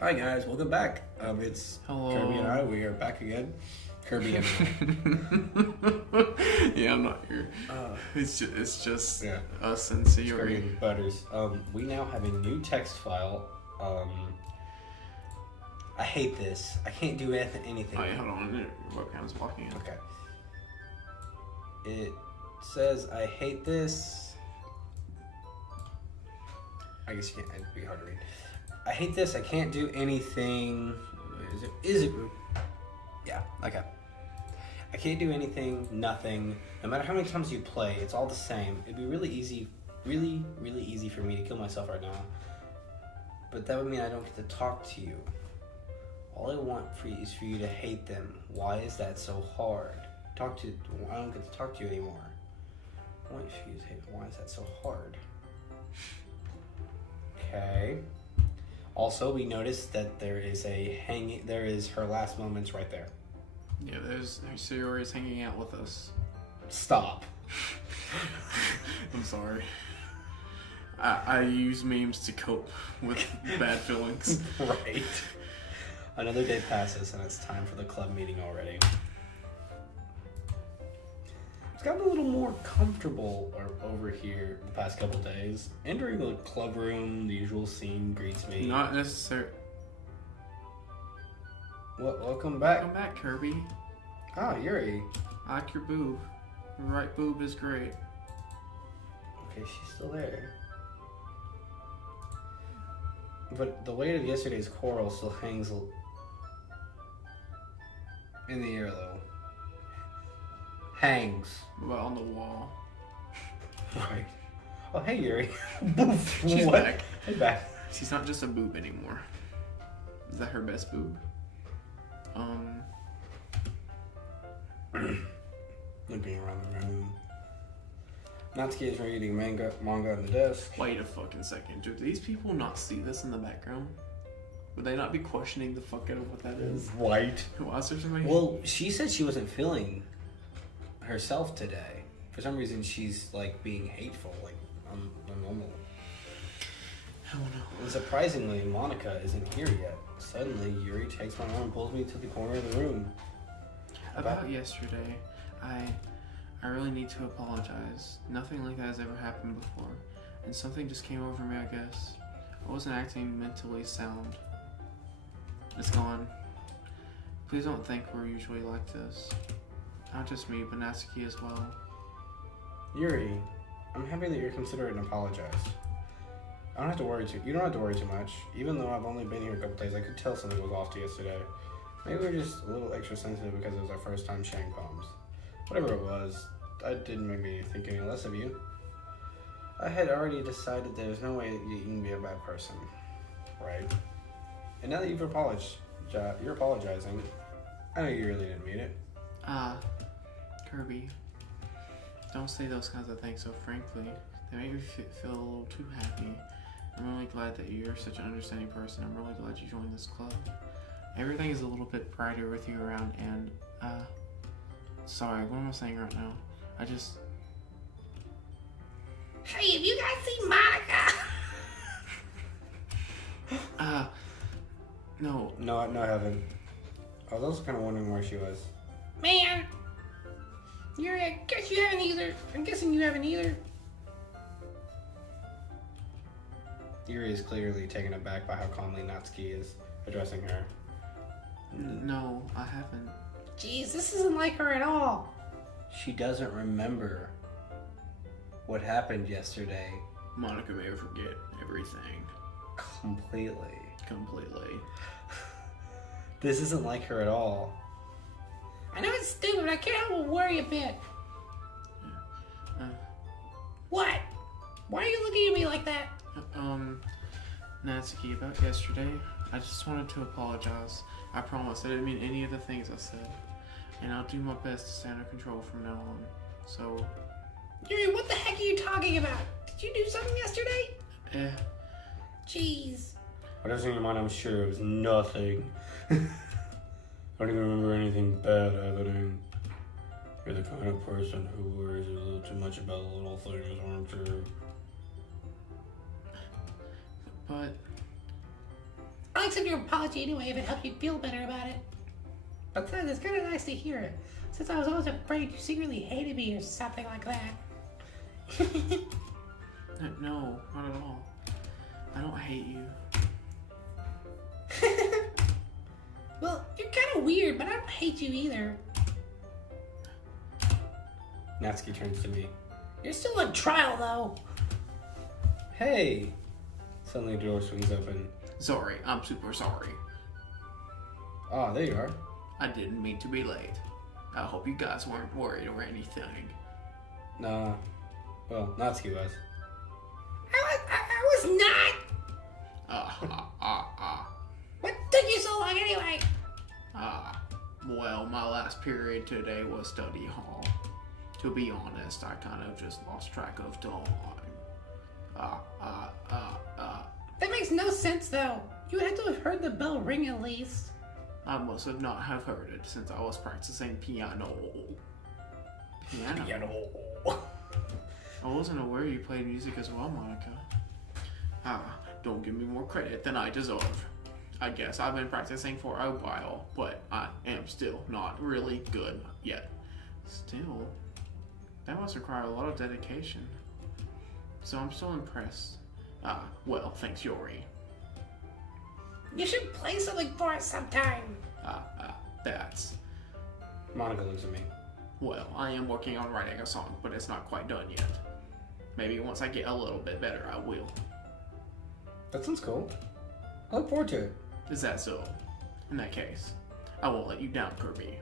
Hi guys, welcome back. It's Hello. Kirby and I. We are back again. Kirby and I. Yeah, I'm not here. It's just Yeah. us and Kirby Yuri. and Butters. We now have a new text file. I hate this. I can't do anything. Oh, yeah, hold on. Your webcam's blocking it. Okay. It says I hate this. I guess you can't. It'd be hard to read. I hate this. I can't do anything. Is it? Yeah. Okay. I can't do anything. Nothing. No matter how many times you play, it's all the same. It'd be really easy, really easy for me to kill myself right now. But that would mean I don't get to talk to you. All I want is for you to hate them. Why is that so hard? I don't get to talk to you anymore. I want you to hate them. Why is that so hard? Okay. Also, we noticed that there is her last moments right there. Yeah, there's Yuri's hanging out with us. Stop. I'm sorry. I use memes to cope with bad feelings. Right. Another day passes and it's time for the club meeting already. It's gotten a little more comfortable over here the past couple days. Entering the club room, the usual scene greets me. Not necessary. Welcome back. Welcome back, Kirby. Ah, Yuri. I like your boob. Your right boob is great. Okay, she's still there. But the weight of yesterday's quarrel still hangs in the air, though. Hangs. Well, on the wall. Right. Oh, hey, Yuri. She's What? back. Hey, back. She's not just a boob anymore. Is that her best boob? Looking around the room. Natsuki is reading manga on the desk. Wait a fucking second. Do these people not see this in the background? Would they not be questioning the fuck out of what that is? White. Why is there somebody? Well, she said she wasn't feeling herself today. For some reason, she's like being hateful, like normal. I don't know. And surprisingly, Monica isn't here yet. Suddenly, Yuri takes my arm and pulls me to the corner of the room. About yesterday, I really need to apologize. Nothing like that has ever happened before. And something just came over me, I guess. I wasn't acting mentally sound. It's gone. Please don't think we're usually like this. Not just me, but Natsuki as well. Yuri, I'm happy that you're considering an apologize. You don't have to worry too much. Even though I've only been here a couple days, I could tell something was off to yesterday. Maybe we're just a little extra sensitive because it was our first time sharing poems. Whatever it was, that didn't make me think any less of you. I had already decided there's no way that you can be a bad person, right? And now that you're apologizing, I know you really didn't mean it. Kirby, don't say those kinds of things so frankly. They make me feel a little too happy. I'm really glad that you're such an understanding person. I'm really glad you joined this club. Everything is a little bit brighter with you around, and sorry, what am I saying right now? Hey, have you guys seen Monica? No. No, I haven't. I was also kind of wondering where she was. Man, Yuri, I guess you haven't either. I'm guessing you haven't either. Yuri is clearly taken aback by how calmly Natsuki is addressing her. No, I haven't. Jeez, this isn't like her at all. She doesn't remember what happened yesterday Monica may forget everything. completely. This isn't like her at all. I know it's stupid, but I can't help but worry a bit. What? Why are you looking at me like that? Natsuki, about yesterday, I just wanted to apologize. I promise, I didn't mean any of the things I said. And I'll do my best to stay under control from now on. So... Yuri, what the heck are you talking about? Did you do something yesterday? Jeez. Whatever's in your mind, I'm sure it was nothing. I don't even remember anything bad happening. You're the kind of person who worries a little too much about little things, aren't you? But I'll accept your apology anyway if it helps you feel better about it. But then it's kind of nice to hear it, since I was always afraid you secretly hated me or something like that. No, not at all. I don't hate you. Well, you're kind of weird, but I don't hate you either. Natsuki turns to me. You're still on trial, though. Hey! Suddenly the door swings open. Sorry, I'm super sorry. Oh, there you are. I didn't mean to be late. I hope you guys weren't worried or anything. Nah. Well, Natsuki was. I was not. What took you so long anyway? Well, my last period today was study hall. To be honest, I kind of just lost track of time. That makes no sense, though. You would have to have heard the bell ring at least. I must have not have heard it since I was practicing piano. Piano? I wasn't aware you played music as well, Monica. Don't give me more credit than I deserve. I guess I've been practicing for a while, but I am still not really good yet. Still, that must require a lot of dedication. So I'm still impressed. Well, thanks, Yuri. You should play something for us sometime. That's... Monica looks at me. Well, I am working on writing a song, but it's not quite done yet. Maybe once I get a little bit better, I will. That sounds cool. I look forward to it. Is that so? In that case, I won't let you down, Kirby.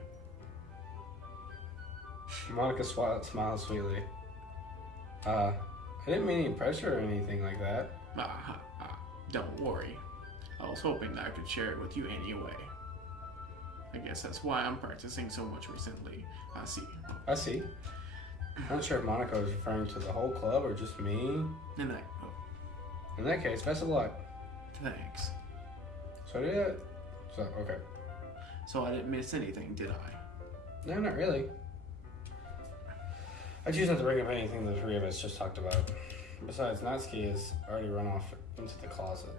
Monica smiles sweetly. I didn't mean any pressure or anything like that. Don't worry. I was hoping that I could share it with you anyway. I guess that's why I'm practicing so much recently. I see. I'm not sure if Monica was referring to the whole club or just me. In that case, best of luck. Thanks. Okay. So I didn't miss anything, did I? No, not really. I choose not to bring up anything the three of us just talked about. Besides, Natsuki has already run off into the closet.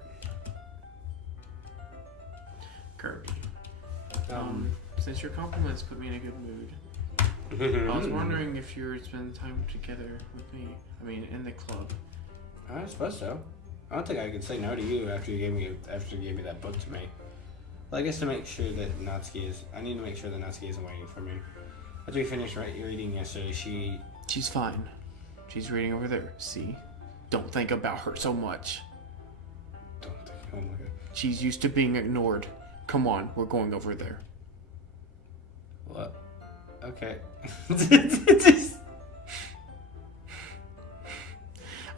Kirby. Since your compliments put me in a good mood, I was wondering if you would spend time together with me. I mean, in the club. I suppose so. I don't think I could say no to you after you gave me that book to me. Well, I guess to make sure that I need to make sure that Natsuki isn't waiting for me. After we finished reading yesterday, She's fine. She's reading over there. See? Don't think about her so much. Oh my god. She's used to being ignored. Come on, we're going over there. What? Okay.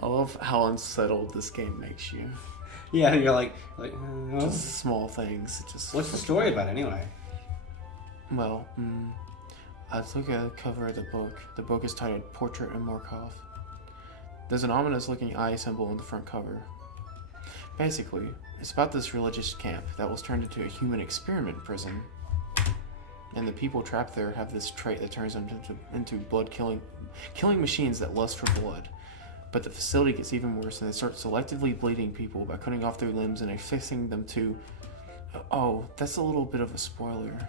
I love how unsettled this game makes you. Yeah, you're like Just small things. What's the story about anyway? Well, let's look at the cover of the book. The book is titled Portrait of Markov. There's an ominous looking eye symbol on the front cover. Basically, it's about this religious camp that was turned into a human experiment prison. And the people trapped there have this trait that turns them into killing machines that lust for blood. But the facility gets even worse, and they start selectively bleeding people by cutting off their limbs and affixing them to... Oh, that's a little bit of a spoiler.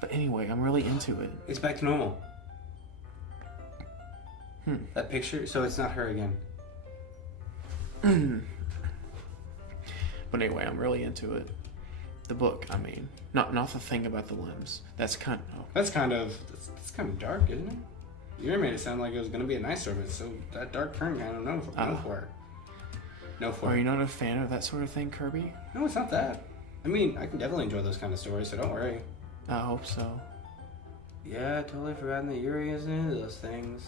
But anyway, I'm really into it. It's back to normal. That picture, so it's not her again. But anyway, I'm really into it. The book, I mean. Not the thing about the limbs. That's kind of dark, isn't it? You made it sound like it was going to be a nice story, but so that dark turn, I don't know. No for it. Are you not a fan of that sort of thing, Kirby? No, it's not that. I mean, I can definitely enjoy those kind of stories, so don't worry. I hope so. Yeah, totally forgotten that Yuri isn't into those things.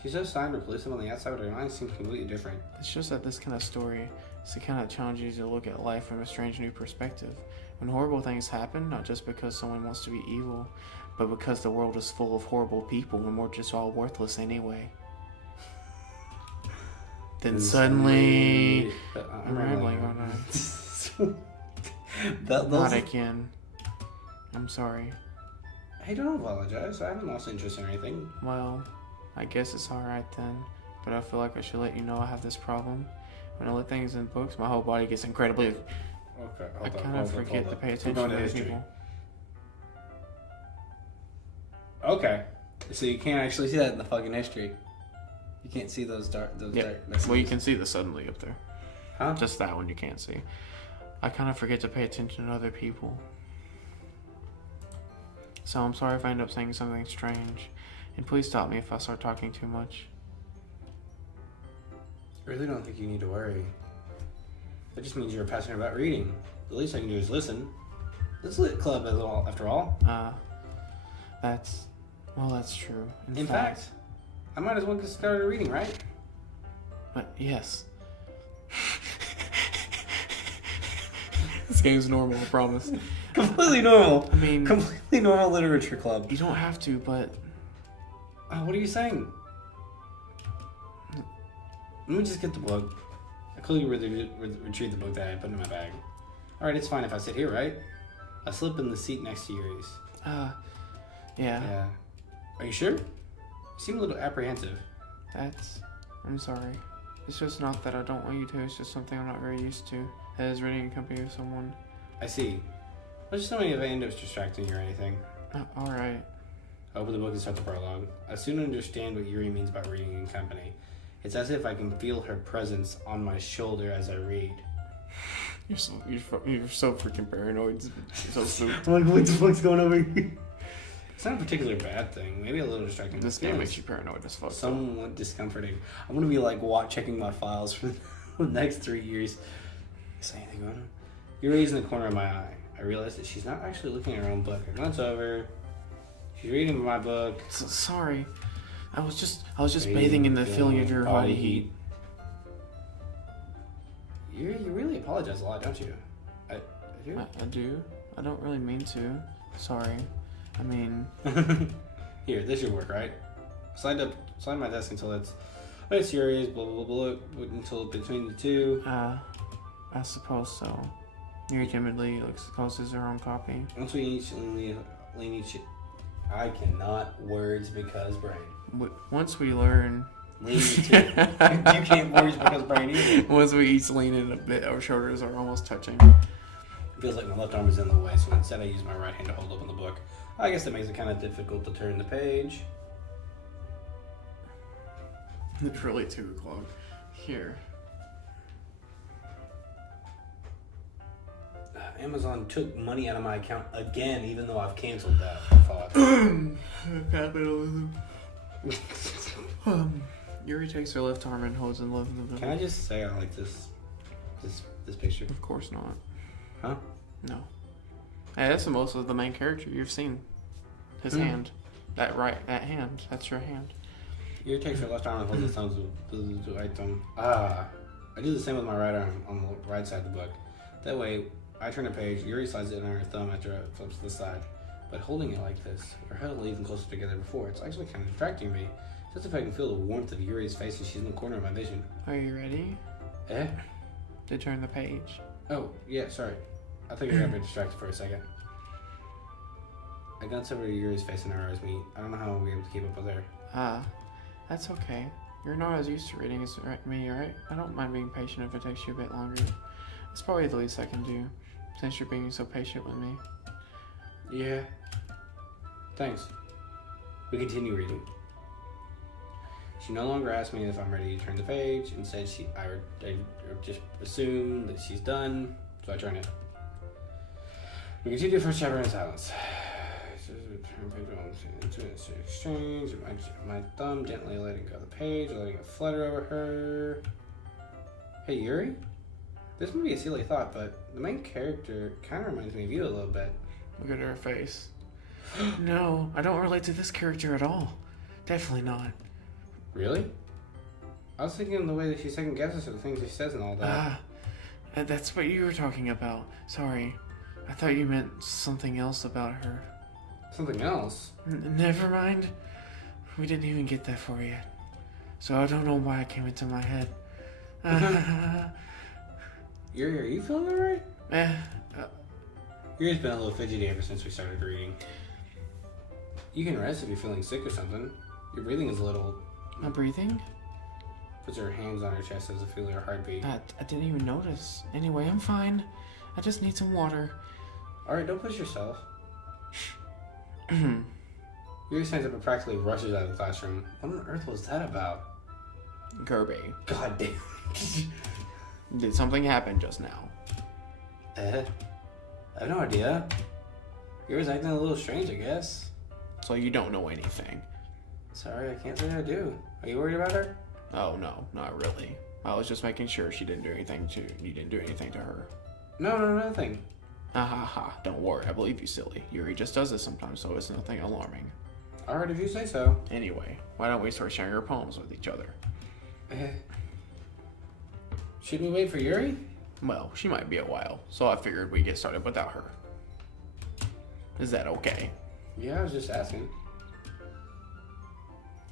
She's so signed or elusive on the outside, but her mind seems completely different. It's just that this kind of story is the kind that challenges you to look at life from a strange new perspective. When horrible things happen, not just because someone wants to be evil, but because the world is full of horrible people and we're just all worthless anyway. Then suddenly... I'm rambling, aren't I? Not again. I'm sorry. Hey, don't apologize. I haven't lost interest in anything. Well, I guess it's alright then. But I feel like I should let you know I have this problem. When I look things in books, my whole body gets incredibly... Okay. I kind of forget to pay attention to other people. Okay. So you can't actually see that in the fucking history. You can't see those dark messages. Well, you can see the suddenly up there. Huh? Just that one you can't see. I kind of forget to pay attention to other people. So I'm sorry if I end up saying something strange. And please stop me if I start talking too much. I really don't think you need to worry. That just means you're passionate about reading. The least I can do is listen. It's Lit Club after all. That's true. In fact, I might as well get started reading, right? But yes. This game's normal, I promise. Completely normal. I mean, completely normal literature club. You don't have to, but... What are you saying? Let me just get the book. I clearly retrieve the book that I put in my bag. Alright, it's fine if I sit here, right? I slip in the seat next to Yuri's. Yeah. Yeah. Are you sure? You seem a little apprehensive. I'm sorry. It's just not that I don't want you to, it's just something I'm not very used to. That is reading in company with someone. I see. Let's just tell me if I end up distracting you or anything. Alright. I open the book and start the prologue. I soon understand what Yuri means by reading in company. It's as if I can feel her presence on my shoulder as I read. You're so freaking paranoid. You're so stupid. I'm like, what the fuck's going on here? It's not a particularly bad thing. Maybe a little distracting. This game makes you paranoid as fuck. Somewhat discomforting. I'm gonna be like checking my files for the next 3 years. Is anything going on? Yuri's in the corner of my eye. I realize that she's not actually looking at her own book. I glance over. She's reading my book. Sorry. I was just bathing in the feeling of your body heat. You really apologize a lot, don't you? I do? I do. I don't really mean to. Sorry. I mean... Here, this should work, right? Slide my desk until it's Yuri's, blah, blah, blah, blah, until between the two. I suppose so. Yuri timidly closes her own copy. Once we each lean each... I cannot words because brain. Once we learn... Lean too. You can't words because brain either. Once we each lean in a bit, our shoulders are almost touching. It feels like my left arm is in the way, so instead I use my right hand to hold open the book. I guess that makes it kind of difficult to turn the page. It's really 2 o'clock. Here. Amazon took money out of my account again, even though I've canceled that thought. Capitalism. Yuri takes her left arm and holds in love in the middle. Can I just say I like this picture? Of course not. Huh? No. Hey, that's the most of the main character you've seen. His hand. That hand. That's your hand. Yuri takes her left arm and holds his thumbs with the right thumb. I do the same with my right arm on the right side of the book. That way, I turn a page, Yuri slides it on her thumb after it flips to the side. But holding it like this, we're held even closer together before, it's actually kind of distracting me. Just if I can feel the warmth of Yuri's face and she's in the corner of my vision. Are you ready? To turn the page. Oh, yeah, sorry. I thought you were going to be distracted for a second. I glance over to Yuri's face and her eyes meet. I don't know how I'll be able to keep up with her. That's okay. You're not as used to reading as me, right? I don't mind being patient if it takes you a bit longer. It's probably the least I can do, since you're being so patient with me. Yeah. Thanks. We continue reading. She no longer asks me if I'm ready to turn the page. Instead, I just assume that she's done, so I turn it. We continue the first chapter in silence. Exchange. My thumb gently letting go of the page, letting it flutter over her. Hey, Yuri? This may be a silly thought, but the main character kind of reminds me of you a little bit. Look at her face. No, I don't relate to this character at all. Definitely not. Really? I was thinking the way that she second guesses her, the things she says and all that. That's what you were talking about. Sorry. I thought you meant something else about her. Something else? Never mind. We didn't even get that far yet. So I don't know why it came into my head. Yuri, are you feeling alright? Yuri's been a little fidgety ever since we started reading. You can rest if you're feeling sick or something. Your breathing is a little... My breathing? Puts her hands on her chest as if feeling her heartbeat. I didn't even notice. Anyway, I'm fine. I just need some water. Alright, don't push yourself. Yuri stands up and practically rushes out of the classroom. What on earth was that about? Kirby. God damn. Did something happen just now? I have no idea. Yuri's acting a little strange, I guess. So you don't know anything? Sorry, I can't say I do. Are you worried about her? Oh, no, not really. I was just making sure you didn't do anything to her. No, nothing. Ha ha ha, don't worry, I believe you, silly. Yuri just does this sometimes, so it's nothing alarming. Alright, if you say so. Anyway, why don't we start sharing our poems with each other? Should we wait for Yuri? Well, she might be a while, so I figured we'd get started without her. Is that okay? Yeah, I was just asking.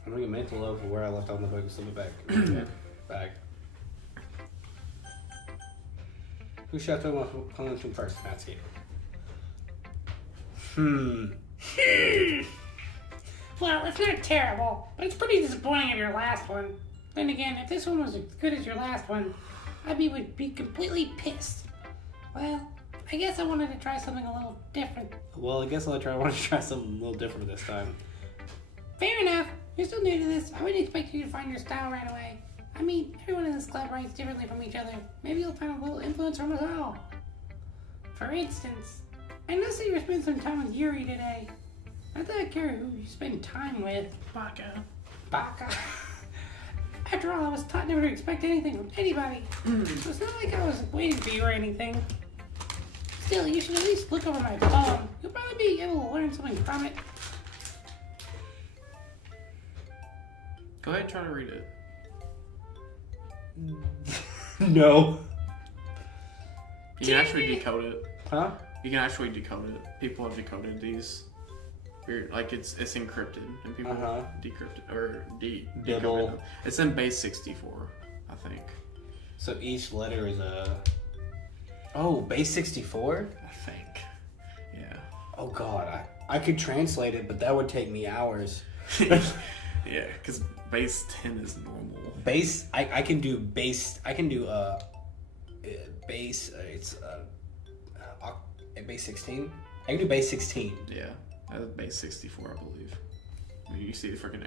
I'm gonna get mental of where I left all my books in the back. Bag. Who shall tell my opponent from first? That's you. Well, it's not terrible, but it's pretty disappointing of your last one. Then again, if this one was as good as your last one, would be completely pissed. Well, I guess I wanted to try something a little different. Well, I guess I want to try something a little different this time. Fair enough. You're still new to this. I wouldn't expect you to find your style right away. I mean, everyone in this club writes differently from each other. Maybe you'll find a little influence from us all. For instance, I noticed that you spent some time with Yuri today. I thought I'd care who you spend time with. Baka. After all, I was taught never to expect anything from anybody. So it's not like I was waiting for you or anything. Still, you should at least look over my poem. You'll probably be able to learn something from it. Go ahead and try to read it. No. You can actually decode it. Huh? You can actually decode it. People have decoded these. Like it's encrypted and people decrypt it or decode it. It's in base 64, I think. So each letter is a. Oh, base 64? I think. Yeah. Oh god, I could translate it, but that would take me hours. Yeah, because base 10 is normal. Base, I can do base. I can do base. It's base 16. I can do base 16. Yeah. That's base 64, I believe. I mean, you see the freaking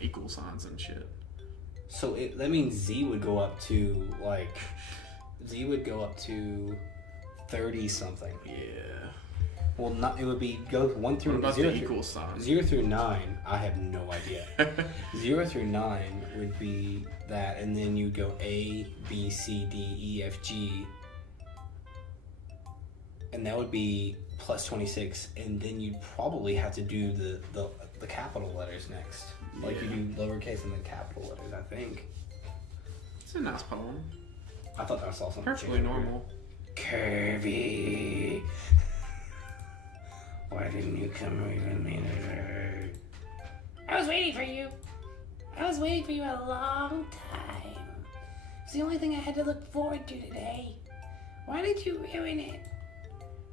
equal signs and shit. So that means Z would go up to 30 something. Yeah. Well, not. It would be go 1 through. What about 0 the equal sign? 0 through 9. I have no idea. 0 through 9 would be that, and then you go A, B, C, D, E, F, G, and that would be plus 26, and then you'd probably have to do the capital letters next. Like you do lowercase and then capital letters, I think. It's a nice poem. I thought I saw something. Perfectly normal. Kirby, why didn't you come with me today? I was waiting for you. I was waiting for you a long time. It's the only thing I had to look forward to today. Why did you ruin it?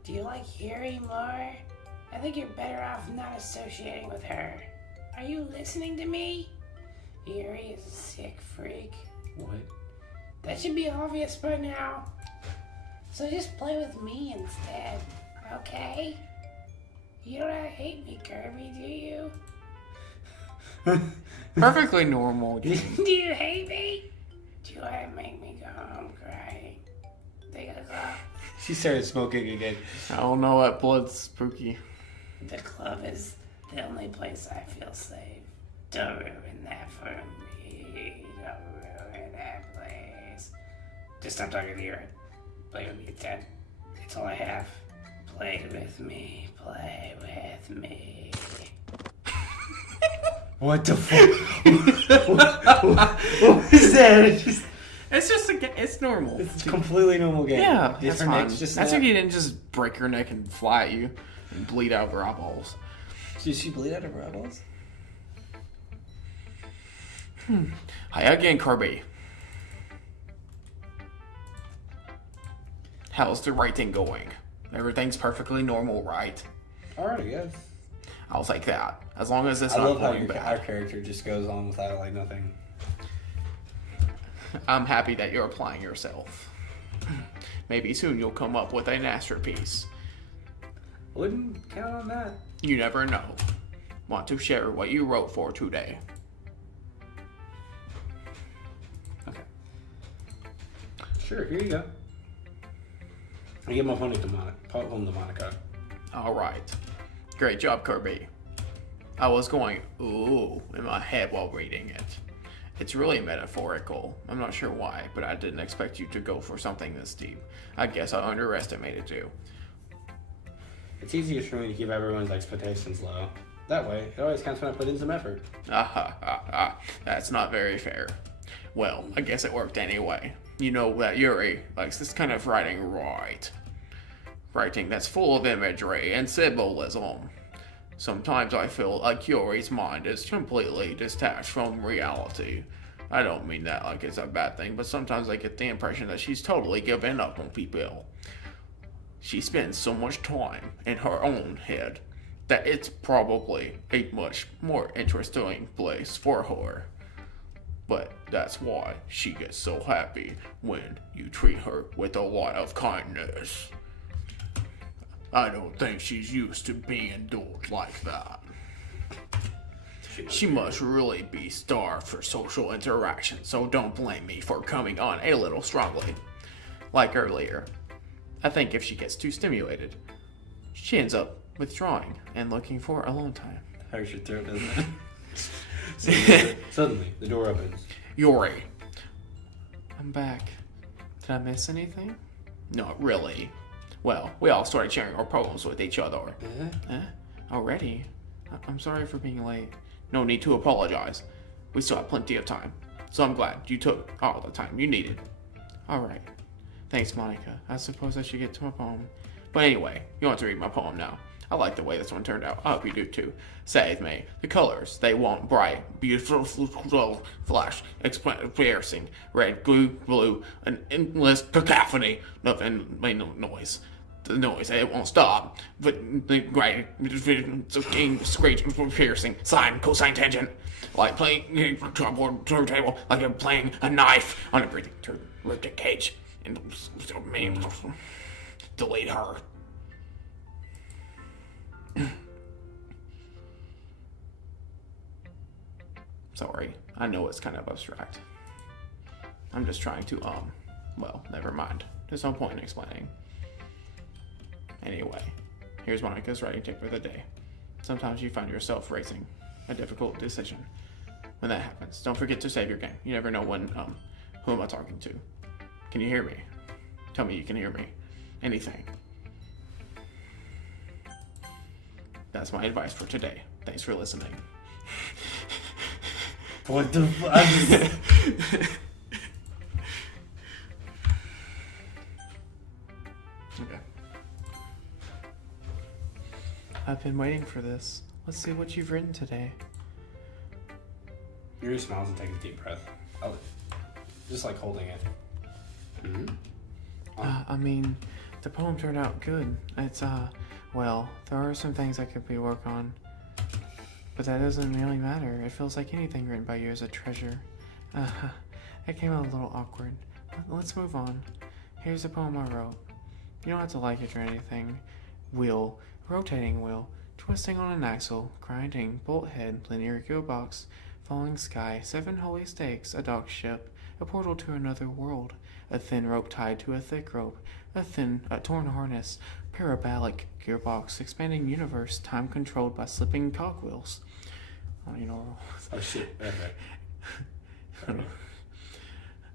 Do you like Yuri more? I think you're better off not associating with her. Are you listening to me? Yuri is a sick freak. What? That should be obvious by now. So just play with me instead, okay? You don't hate me, Kirby, do you? Perfectly normal. Do you hate me? Do you want to make me go home crying? Think of that. She started smoking again. I don't know, that blood's spooky. The club is the only place I feel safe. Don't ruin that for me. Don't ruin that place. Just stop talking to you. Play with me instead. It's all I have. Play with me. Play with me. What the fuck? what is that? It's just it's normal. It's a completely normal game. Yeah, Did that's her fine. necks just That's snap? if you didn't just break her neck and fly at you and bleed out her eyeballs. Did she bleed out of her eyeballs? Hi again, Kirby. How's the writing going? Everything's perfectly normal, right? Alright, I guess. I'll take that. As long as it's I not love how going our bad. character just goes on without like nothing. I'm happy that you're applying yourself. Maybe soon you'll come up with a masterpiece. Wouldn't count on that. You never know. Want to share what you wrote for today? Okay. Sure, here you go. I give my phone to Monica. Alright. Great job, Kirby. I was going, ooh, in my head while reading it. It's really metaphorical. I'm not sure why, but I didn't expect you to go for something this deep. I guess I underestimated you. It's easiest for me to keep everyone's expectations low. That way, it always counts when I put in some effort. That's not very fair. Well, I guess it worked anyway. You know that Yuri likes this kind of writing, right? Writing that's full of imagery and symbolism. Sometimes I feel like Yuri's mind is completely detached from reality. I don't mean that like it's a bad thing, but sometimes I get the impression that she's totally given up on people. She spends so much time in her own head that it's probably a much more interesting place for her. But that's why she gets so happy when you treat her with a lot of kindness. I don't think she's used to being indulged like that. She must really be starved for social interaction, so don't blame me for coming on a little strongly. Like earlier, I think if she gets too stimulated, she ends up withdrawing and looking for alone time. Hurts your throat, doesn't it? Suddenly, the door opens. Yuri. I'm back. Did I miss anything? Not really. Well, we all started sharing our problems with each other. Already? I'm sorry for being late. No need to apologize. We still have plenty of time. So I'm glad you took all the time you needed. Alright. Thanks, Monica. I suppose I should get to my poem. But anyway, you want to read my poem now. I like the way this one turned out. I hope you do too. Save me. The colors, they want bright, beautiful, flash, piercing, red, blue, an endless cacophony of noise. The noise, it won't stop. But the great, screeching, piercing, sine, cosine, tangent. Like playing chalkboard turntable, like I'm playing a knife on a breathing rib cage. And delete her. Sorry, I know it's kind of abstract. I'm just trying to, well, never mind. There's no point in explaining. Anyway, here's Monica's writing tip for the day. Sometimes you find yourself racing a difficult decision. When that happens, don't forget to save your game. You never know when, who am I talking to? Can you hear me? Tell me you can hear me. Anything. That's my advice for today. Thanks for listening. What the fuck? Okay. I've been waiting for this. Let's see what you've written today. Yuri smiles and takes a deep breath. Just like holding it. I mean, the poem turned out good. It's, well, there are some things I could work on. But that doesn't really matter. It feels like anything written by you is a treasure. It came out a little awkward. Let's move on. Here's the poem I wrote. You don't have to like it or anything. Wheel, rotating wheel, twisting on an axle, grinding, bolt head, linear gearbox, falling sky, 7 holy stakes, a dock ship, a portal to another world, a thin rope tied to a thick rope, a torn harness, parabolic gearbox, expanding universe, time controlled by slipping cogwheels. Oh shit, okay.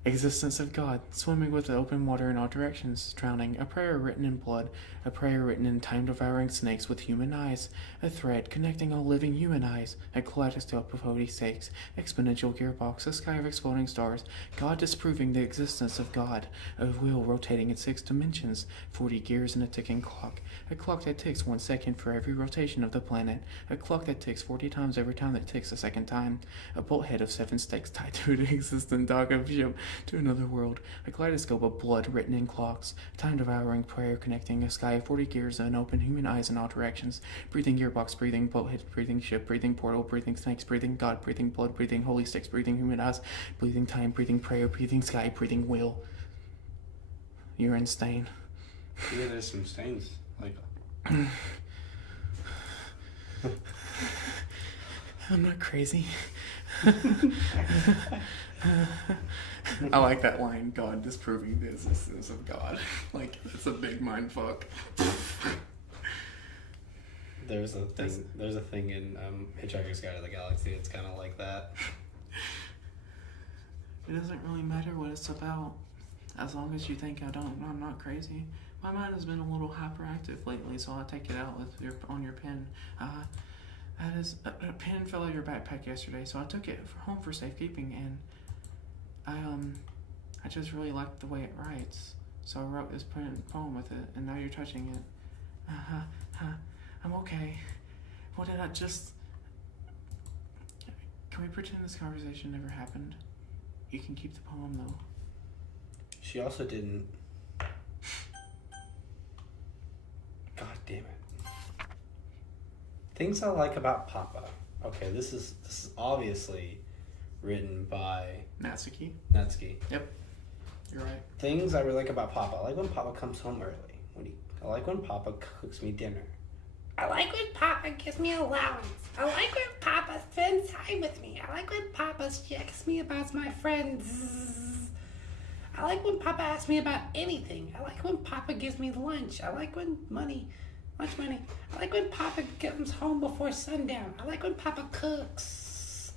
Existence of God, swimming with the open water in all directions, drowning, a prayer written in blood, a prayer written in time-devouring snakes with human eyes, a thread connecting all living human eyes, a kaleidoscope of holy stakes, exponential gearbox, a sky of exploding stars, God disproving the existence of God, a wheel rotating in 6 dimensions, 40 gears in a ticking clock, a clock that ticks 1 second for every rotation of the planet, a clock that ticks 40 times every time it ticks a second time, a bolt head of 7 stakes tied to an existent dock of ship, to another world, a kaleidoscope of blood written in clocks, time-devouring prayer connecting a sky of 40 gears and open human eyes in all directions, breathing gearbox, breathing boathead, breathing ship, breathing portal, breathing snakes, breathing God, breathing blood, breathing holy sticks, breathing human eyes, breathing time, breathing prayer, breathing sky, breathing will. urine stain. Yeah, there's some stains. Like, I'm not crazy. I like that line, God disproving the existence of God. Like, it's a big mind fuck. there's a thing in Hitchhiker's Guide to the Galaxy. It's kind of like that. It doesn't really matter what it's about, as long as you think I'm not crazy. My mind has been a little hyperactive lately, so I'll take it out with on your pen. That is a pen fell out of your backpack yesterday, so I took it home for safekeeping, and I just really liked the way it writes, so I wrote this poem with it, and now you're touching it. I'm okay. What did I just? Can we pretend this conversation never happened? You can keep the poem though. She also didn't. God damn it. Things I like about Papa. Okay, this is obviously written by Natsuki. Yep. You're right. Things I really like about Papa. I like when Papa comes home early. I like when Papa cooks me dinner. I like when Papa gives me allowance. I like when Papa spends time with me. I like when Papa checks me about my friends. I like when Papa asks me about anything. I like when Papa gives me lunch. I like when lunch money. I like when Papa comes home before sundown. I like when Papa cooks.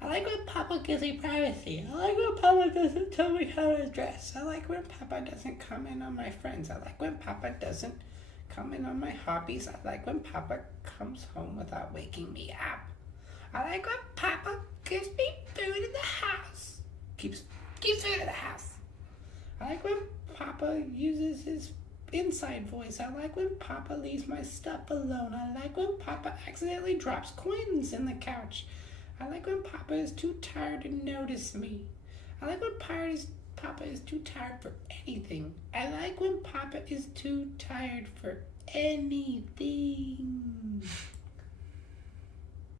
I like when Papa gives me privacy. I like when Papa doesn't tell me how to dress. I like when Papa doesn't comment on my friends. I like when Papa doesn't comment on my hobbies. I like when Papa comes home without waking me up. I like when Papa gives me food in the house. Keeps food in the house. I like when Papa uses his inside voice. I like when Papa leaves my stuff alone. I like when Papa accidentally drops coins in the couch. I like when Papa is too tired to notice me. I like when Papa is too tired for anything. I like when Papa is too tired for anything.